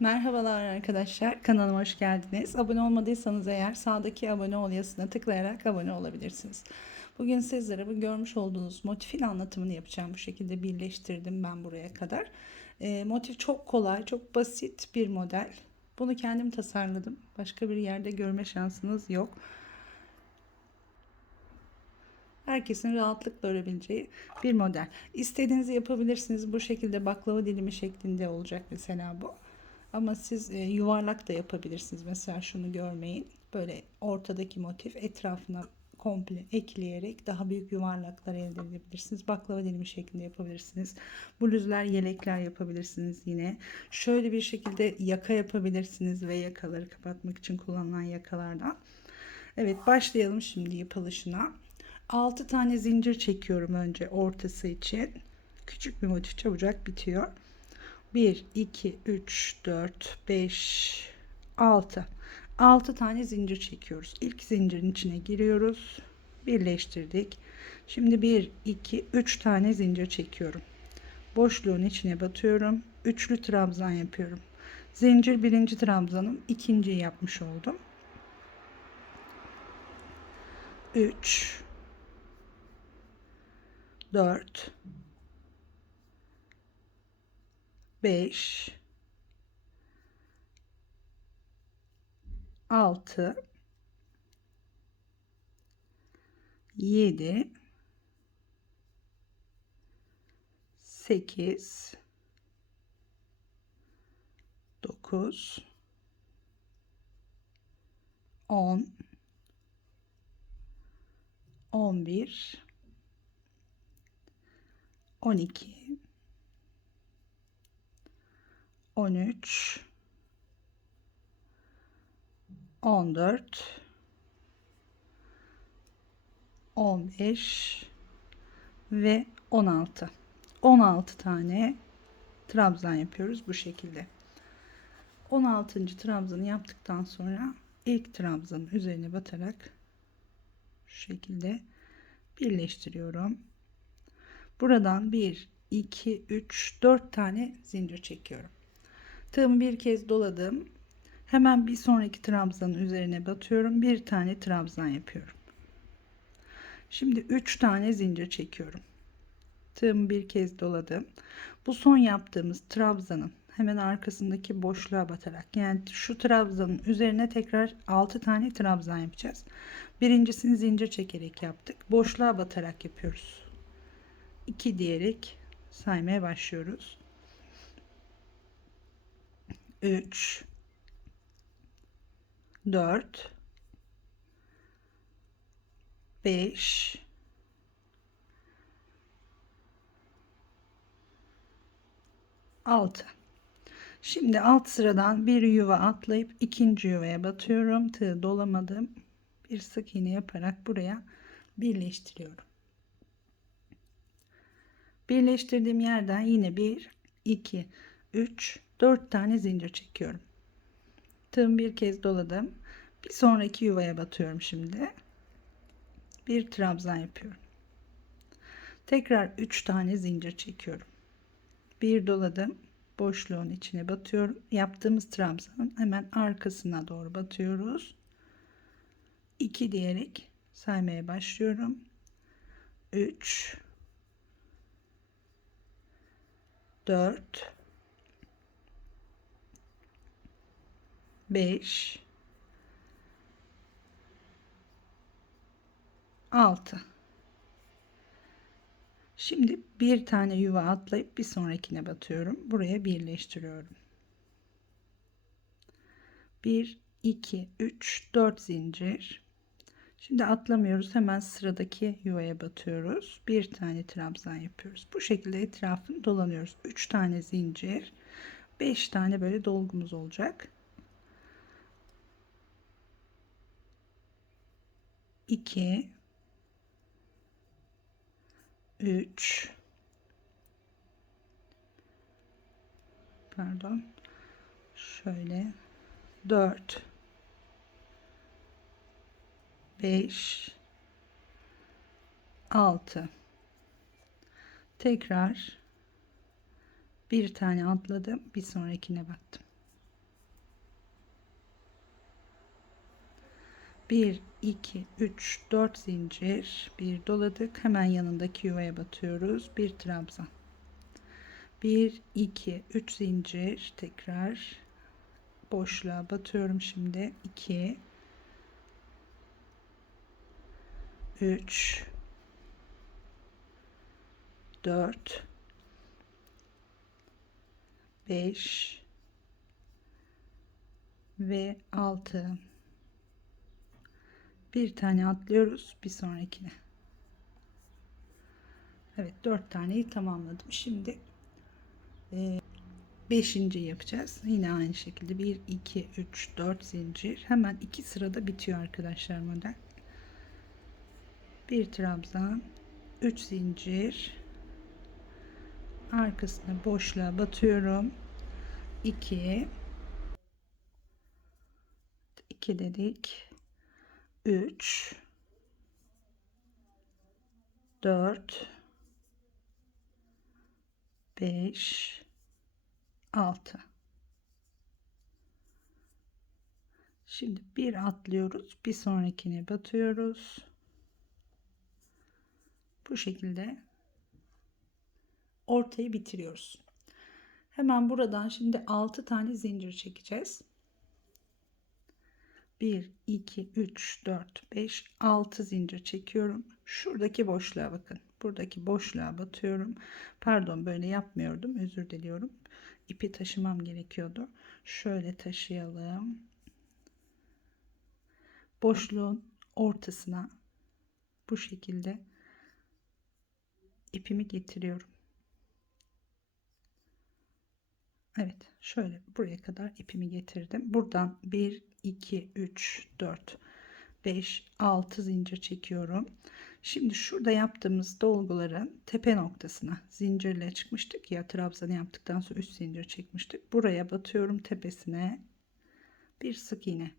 Merhabalar arkadaşlar. Kanalıma hoş geldiniz. Abone olmadıysanız eğer sağdaki abone ol yazısına tıklayarak abone olabilirsiniz. Bugün sizlere bu görmüş olduğunuz motifin anlatımını yapacağım. Bu şekilde birleştirdim ben buraya kadar. E, motif çok kolay, çok basit bir model. Bunu kendim tasarladım. Başka bir yerde görme şansınız yok. Herkesin rahatlıkla örebileceği bir model. İstediğinizi yapabilirsiniz. Bu şekilde baklava dilimi şeklinde olacak mesela bu. Ama siz e, yuvarlak da yapabilirsiniz. Mesela şunu görmeyin. Böyle ortadaki motif etrafına komple ekleyerek daha büyük yuvarlaklar elde edebilirsiniz. Baklava dilimi şeklinde yapabilirsiniz. Bluzlar, yelekler yapabilirsiniz yine. Şöyle bir şekilde yaka yapabilirsiniz ve yakaları kapatmak için kullanılan yakalardan. Evet başlayalım şimdi yapılışına. 6 tane zincir çekiyorum önce ortası için. Küçük bir motif çabucak bitiyor. 1 2 3 4 5 6 6 tane zincir çekiyoruz. İlk zincirin içine giriyoruz. Birleştirdik. Şimdi 1 2 3 tane zincir çekiyorum. Boşluğun içine batıyorum. Üçlü trabzan yapıyorum. Zincir birinci trabzanım, ikinciyi yapmış oldum. 3 4 5 6 7 8 9 10 11 12 13 14 15 ve 16 16 tane trabzan yapıyoruz bu şekilde. 16. trabzanı yaptıktan sonra ilk trabzanın üzerine batarak şu şekilde birleştiriyorum. Buradan 1 2 3 4 tane zincir çekiyorum tığımı bir kez doladım. Hemen bir sonraki trabzanın üzerine batıyorum. Bir tane trabzan yapıyorum. Şimdi 3 tane zincir çekiyorum. Tığımı bir kez doladım. Bu son yaptığımız trabzanın hemen arkasındaki boşluğa batarak yani şu trabzanın üzerine tekrar 6 tane trabzan yapacağız. Birincisini zincir çekerek yaptık. Boşluğa batarak yapıyoruz. 2 diyerek saymaya başlıyoruz 3 4 5 6 Şimdi alt sıradan bir yuva atlayıp ikinci yuvaya batıyorum. Tığ dolamadım. Bir sık iğne yaparak buraya birleştiriyorum. Birleştirdiğim yerden yine 1 2 3 4 tane zincir çekiyorum. Tığım bir kez doladım. Bir sonraki yuvaya batıyorum şimdi. Bir trabzan yapıyorum. Tekrar 3 tane zincir çekiyorum. Bir doladım. Boşluğun içine batıyorum. Yaptığımız trabzanın hemen arkasına doğru batıyoruz. 2 diyerek saymaya başlıyorum. 3 4 5 6 Şimdi bir tane yuva atlayıp bir sonrakine batıyorum. Buraya birleştiriyorum. 1 2 3 4 zincir. Şimdi atlamıyoruz. Hemen sıradaki yuvaya batıyoruz. Bir tane trabzan yapıyoruz. Bu şekilde etrafını dolanıyoruz. 3 tane zincir. 5 tane böyle dolgumuz olacak. 2 3 pardon. Şöyle. 4 5 6 tekrar bir tane atladım. Bir sonrakine battım 1 2 3 4 zincir. Bir doladık. Hemen yanındaki yuvaya batıyoruz. Bir trabzan. 1 2 3 zincir. Tekrar boşluğa batıyorum şimdi. 2 3 4 5 ve 6 bir tane atlıyoruz bir sonrakine. Evet dört taneyi tamamladım. Şimdi e, beşinci yapacağız. Yine aynı şekilde. 1 2 3 4 zincir. Hemen iki sırada bitiyor arkadaşlar model. Bir trabzan 3 zincir. Arkasına boşluğa batıyorum. 2 2 dedik 3 4 5 6 Şimdi bir atlıyoruz. Bir sonrakine batıyoruz. Bu şekilde ortayı bitiriyoruz. Hemen buradan şimdi 6 tane zincir çekeceğiz. 1 2 3 4 5 6 zincir çekiyorum. Şuradaki boşluğa bakın. Buradaki boşluğa batıyorum. Pardon böyle yapmıyordum. Özür diliyorum. İpi taşımam gerekiyordu. Şöyle taşıyalım. Boşluğun ortasına bu şekilde ipimi getiriyorum. Evet şöyle buraya kadar ipimi getirdim. Buradan 1 2 3 4 5 6 zincir çekiyorum. Şimdi şurada yaptığımız dolguların tepe noktasına zincirle çıkmıştık ya trabzanı yaptıktan sonra üst zincir çekmiştik. Buraya batıyorum tepesine bir sık iğne.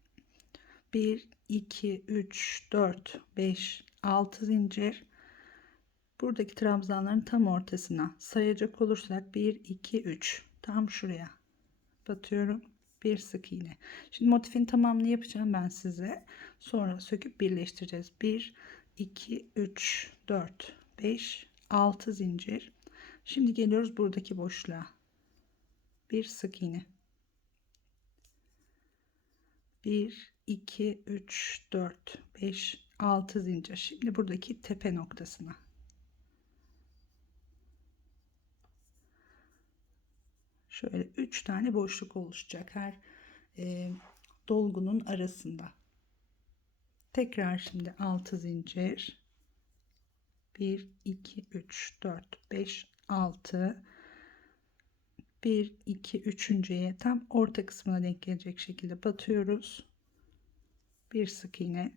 1 2 3 4 5 6 zincir buradaki trabzanların tam ortasına sayacak olursak 1 2 3 tam şuraya batıyorum bir sık iğne. Şimdi motifin tamamını yapacağım ben size. Sonra söküp birleştireceğiz. 1 2 3 4 5 6 zincir. Şimdi geliyoruz buradaki boşluğa. Bir sık iğne. 1 2 3 4 5 6 zincir. Şimdi buradaki tepe noktasına şöyle 3 tane boşluk oluşacak her e, dolgunun arasında. Tekrar şimdi 6 zincir. 1 2 3 4 5 6 1 2 üçüncüye tam orta kısmına denk gelecek şekilde batıyoruz. Bir sık iğne.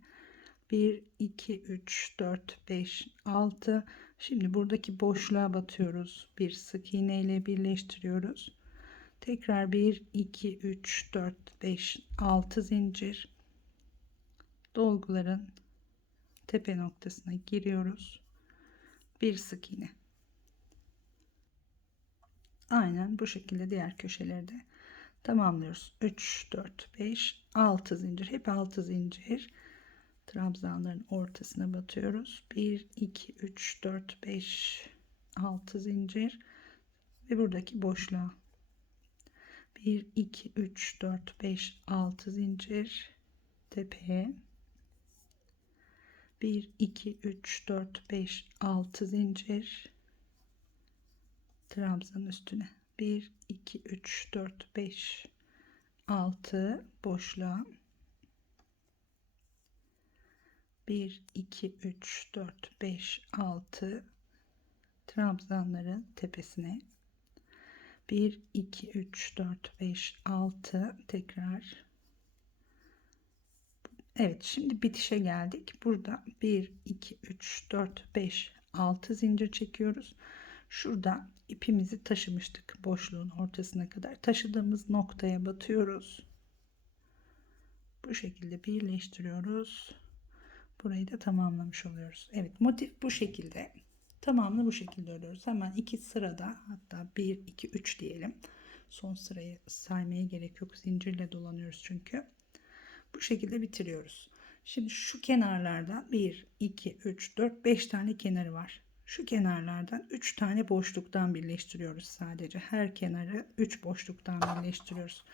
1 2 3 4 5 6 şimdi buradaki boşluğa batıyoruz. Bir sık iğne ile birleştiriyoruz tekrar 1 2 3 4 5 6 zincir. Dolguların tepe noktasına giriyoruz. Bir sık iğne. Aynen bu şekilde diğer köşelerde tamamlıyoruz. 3 4 5 6 zincir. Hep 6 zincir. Trabzanların ortasına batıyoruz. 1 2 3 4 5 6 zincir. Ve buradaki boşluğa 1 2 3 4 5 6 zincir tepeye. 1 2 3 4 5 6 zincir trabzan üstüne. 1 2 3 4 5 6 boşluğa. 1 2 3 4 5 6 trabzanların tepesine 1 2 3 4 5 6 tekrar Evet şimdi bitişe geldik. Burada 1 2 3 4 5 6 zincir çekiyoruz. Şurada ipimizi taşımıştık boşluğun ortasına kadar. Taşıdığımız noktaya batıyoruz. Bu şekilde birleştiriyoruz. Burayı da tamamlamış oluyoruz. Evet motif bu şekilde. Tamamını bu şekilde örüyoruz. Hemen iki sırada hatta 1 2 3 diyelim. Son sırayı saymaya gerek yok. Zincirle dolanıyoruz çünkü. Bu şekilde bitiriyoruz. Şimdi şu kenarlardan 1, 2, 3, 4, 5 tane kenarı var. Şu kenarlardan 3 tane boşluktan birleştiriyoruz sadece. Her kenarı 3 boşluktan birleştiriyoruz.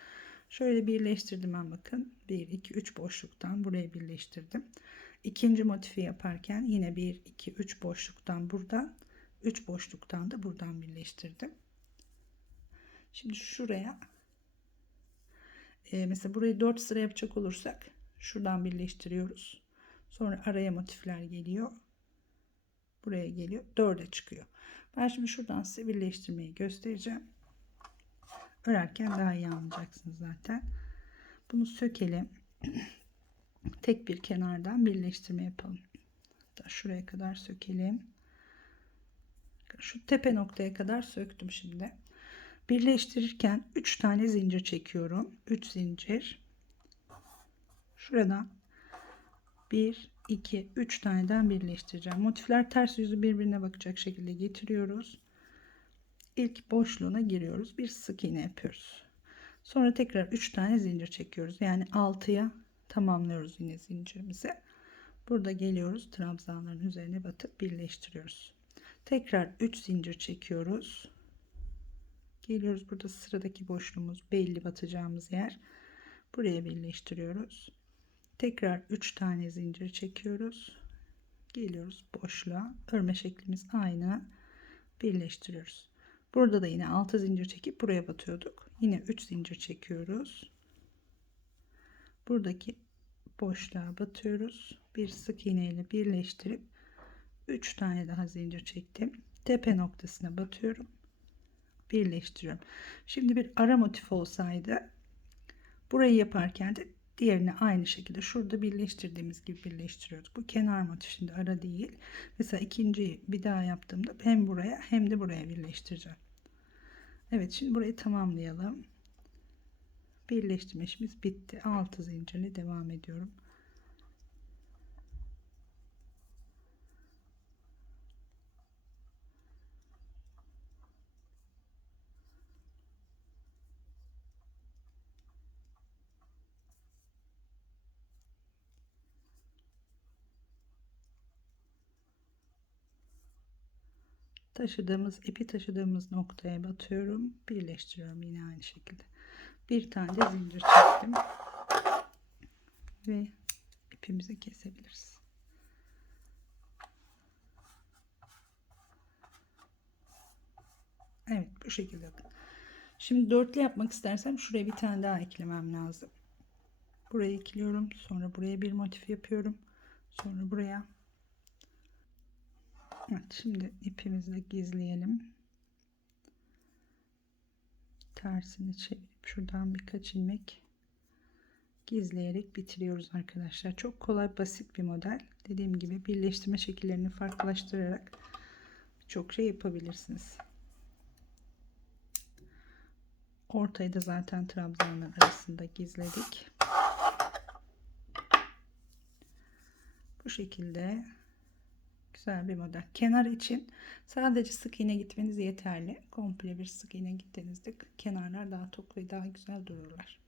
Şöyle birleştirdim ben bakın. 1, 2, 3 boşluktan buraya birleştirdim. İkinci motifi yaparken yine 1, 2, 3 boşluktan buradan, 3 boşluktan da buradan birleştirdim. Şimdi şuraya e, mesela burayı 4 sıra yapacak olursak şuradan birleştiriyoruz. Sonra araya motifler geliyor. Buraya geliyor. 4'e çıkıyor. Ben şimdi şuradan size birleştirmeyi göstereceğim. Örerken daha iyi anlayacaksınız zaten. Bunu sökelim. Tek bir kenardan birleştirme yapalım. Hatta şuraya kadar sökelim. Şu tepe noktaya kadar söktüm şimdi. Birleştirirken 3 tane zincir çekiyorum. 3 zincir. Şuradan 1, 2, 3 taneden birleştireceğim. Motifler ters yüzü birbirine bakacak şekilde getiriyoruz. İlk boşluğuna giriyoruz. Bir sık iğne yapıyoruz. Sonra tekrar 3 tane zincir çekiyoruz. Yani 6'ya tamamlıyoruz yine zincirimizi. Burada geliyoruz. Trabzanların üzerine batıp birleştiriyoruz. Tekrar 3 zincir çekiyoruz. Geliyoruz. Burada sıradaki boşluğumuz belli batacağımız yer. Buraya birleştiriyoruz. Tekrar 3 tane zincir çekiyoruz. Geliyoruz boşluğa. Örme şeklimiz aynı. Birleştiriyoruz. Burada da yine 6 zincir çekip buraya batıyorduk. Yine 3 zincir çekiyoruz. Buradaki boşluğa batıyoruz. Bir sık iğne ile birleştirip 3 tane daha zincir çektim. Tepe noktasına batıyorum. Birleştiriyorum. Şimdi bir ara motif olsaydı burayı yaparken de diğerini aynı şekilde şurada birleştirdiğimiz gibi birleştiriyoruz. Bu kenar motif şimdi ara değil. Mesela ikinciyi bir daha yaptığımda hem buraya hem de buraya birleştireceğim. Evet şimdi burayı tamamlayalım. Birleştirme işimiz bitti. 6 zincirle devam ediyorum. taşıdığımız ipi taşıdığımız noktaya batıyorum birleştiriyorum yine aynı şekilde bir tane de zincir çektim. Ve ipimizi kesebiliriz. Evet bu şekilde. Şimdi dörtlü yapmak istersem şuraya bir tane daha eklemem lazım. Buraya ekliyorum sonra buraya bir motif yapıyorum sonra buraya. Evet, şimdi ipimizi gizleyelim. Tersini çevirip şuradan birkaç ilmek gizleyerek bitiriyoruz arkadaşlar. Çok kolay basit bir model. Dediğim gibi birleştirme şekillerini farklılaştırarak çok şey yapabilirsiniz. Ortayı da zaten trabzanlar arasında gizledik. Bu şekilde güzel bir model. Kenar için sadece sık iğne gitmeniz yeterli. Komple bir sık iğne gittiğinizde kenarlar daha tok ve daha güzel dururlar.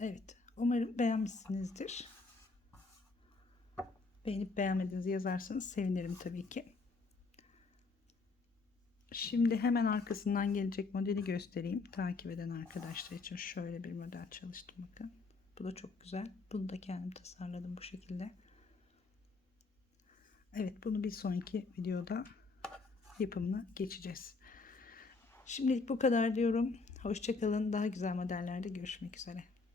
Evet. Umarım beğenmişsinizdir. Beğenip beğenmediğinizi yazarsanız sevinirim tabii ki. Şimdi hemen arkasından gelecek modeli göstereyim. Takip eden arkadaşlar için şöyle bir model çalıştım bakın. Bu da çok güzel. Bunu da kendim tasarladım bu şekilde. Evet bunu bir sonraki videoda yapımına geçeceğiz. Şimdilik bu kadar diyorum. Hoşçakalın. Daha güzel modellerde görüşmek üzere.